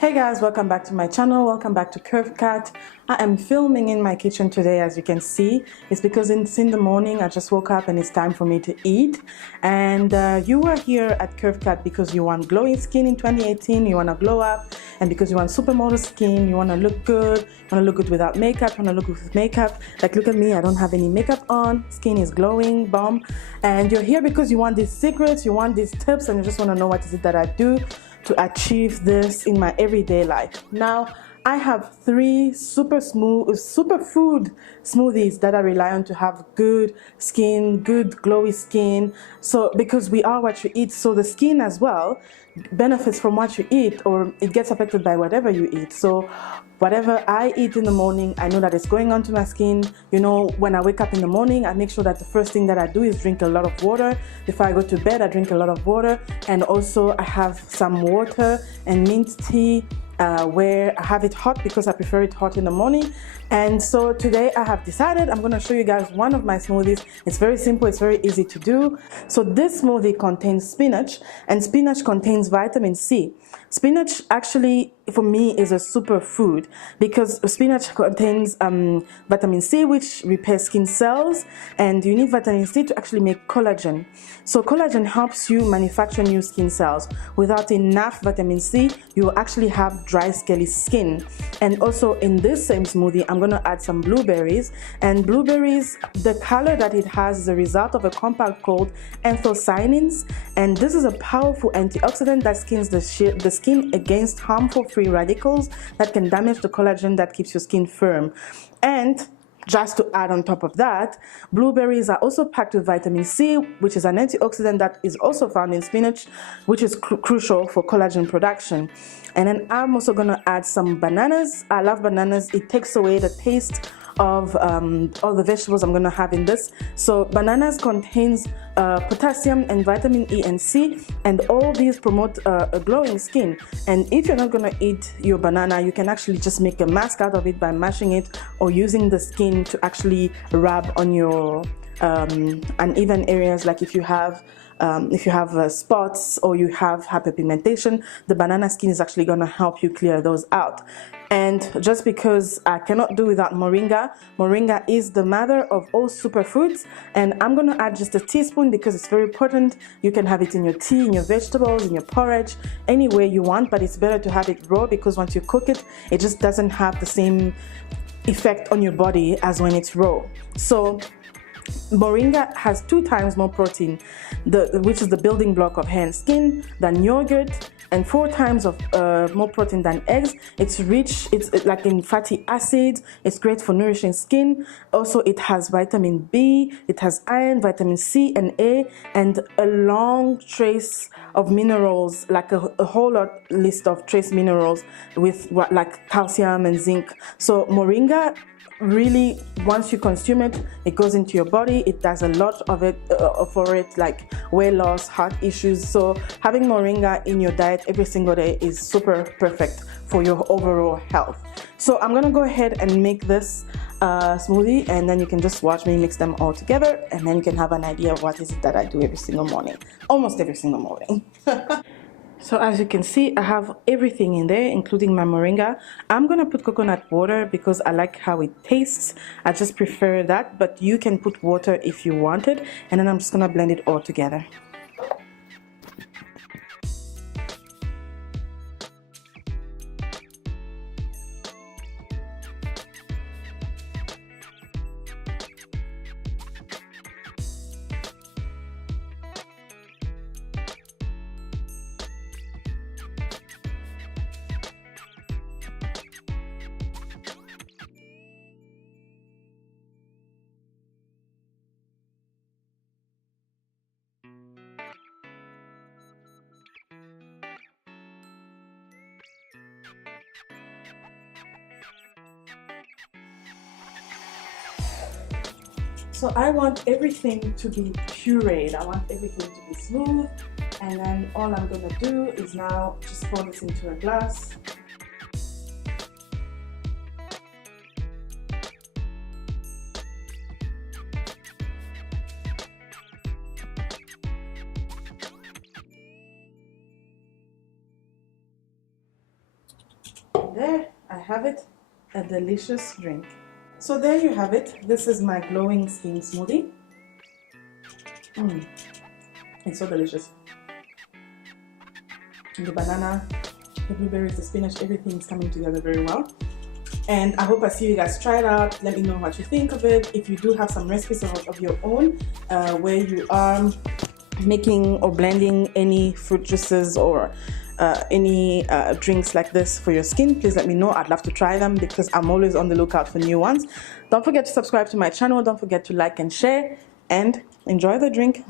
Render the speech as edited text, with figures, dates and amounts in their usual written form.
Hey guys, welcome back to my channel. Welcome back to Curve Cat. I am filming in my kitchen today, as you can see. It's because it's in the morning. I just woke up and it's time for me to eat. And you are here at Curve Cat because you want glowing skin in 2018. You want to glow up, and because you want supermodel skin. You want to look good. You want to look good without makeup. You want to look good with makeup. Like, look at me. I don't have any makeup on. Skin is glowing, bomb. And you're here because you want these secrets. You want these tips, and you just want to know what is it that I do to achieve this in my everyday life. Now, I have 3 superfood smoothies that I rely on to have good skin, good glowy skin. So because we are what you eat, so the skin as well benefits from what you eat, or it gets affected by whatever you eat. So whatever I eat in the morning, I know that it's going onto my skin. You know, when I wake up in the morning, I make sure that the first thing that I do is drink a lot of water. Before I go to bed, I drink a lot of water, and also I have some water and mint tea where I have it hot because I prefer it hot in the morning. And so today I have decided I'm going to show you guys one of my smoothies. It's very simple, it's very easy to do. So this smoothie contains spinach, and spinach contains vitamin C. Spinach actually for me is a superfood because spinach contains vitamin C, which repairs skin cells, and you need vitamin C to actually make collagen. So collagen helps you manufacture new skin cells. Without enough vitamin C, you will actually have dry, scaly skin. And also in this same smoothie, I'm going to add some blueberries. And blueberries, the color that it has is a result of a compound called anthocyanins. And this is a powerful antioxidant that skins the skin against harmful free radicals that can damage the collagen that keeps your skin firm. And just to add on top of that, blueberries are also packed with vitamin C, which is an antioxidant that is also found in spinach, which is crucial for collagen production. And then I'm also going to add some bananas. I love bananas. It takes away the taste of all the vegetables I'm going to have in this. So bananas contains potassium and vitamin E and C, and all these promote a glowing skin. And if you're not going to eat your banana, you can actually just make a mask out of it by mashing it or using the skin to actually rub on your uneven areas. Like if you have spots or you have hyperpigmentation, the banana skin is actually going to help you clear those out. And just because I cannot do without moringa, moringa is the mother of all superfoods, and I'm going to add just a teaspoon because it's very potent. You can have it in your tea, in your vegetables, in your porridge, anywhere you want, but it's better to have it raw because once you cook it, it just doesn't have the same effect on your body as when it's raw. So moringa has 2 times more protein, which is the building block of hair and skin, than yogurt, and 4 times of more protein than eggs. It's rich, it's like in fatty acids. It's great for nourishing skin. Also, it has vitamin B, it has iron, vitamin C and A, and a long trace of minerals, like a whole lot list of trace minerals with like calcium and zinc. So moringa, really, once you consume it, it goes into your body. It does a lot of it for it, like weight loss, heart issues. So having moringa in your diet every single day is super perfect for your overall health. So I'm gonna go ahead and make this smoothie, and then you can just watch me mix them all together, and then you can have an idea of what is it that I do every single morning, almost every single morning. So as you can see, I have everything in there, including my moringa. I'm going to put coconut water because I like how it tastes. I just prefer that, but you can put water if you wanted. And then I'm just going to blend it all together. So I want everything to be pureed. I want everything to be smooth. And then all I'm going to do is now just pour this into a glass. there I have it, a delicious drink. So there you have it. This is my glowing skin smoothie. It's so delicious. And the banana, the blueberries, the spinach, everything is coming together very well. And I hope I see you guys try it out. Let me know what you think of it. If you do have some recipes of your own where you are making or blending any fruit juices or any drinks like this for your skin, please let me know. I'd love to try them because I'm always on the lookout for new ones. Don't forget to subscribe to my channel. Don't forget to like and share, and enjoy the drink.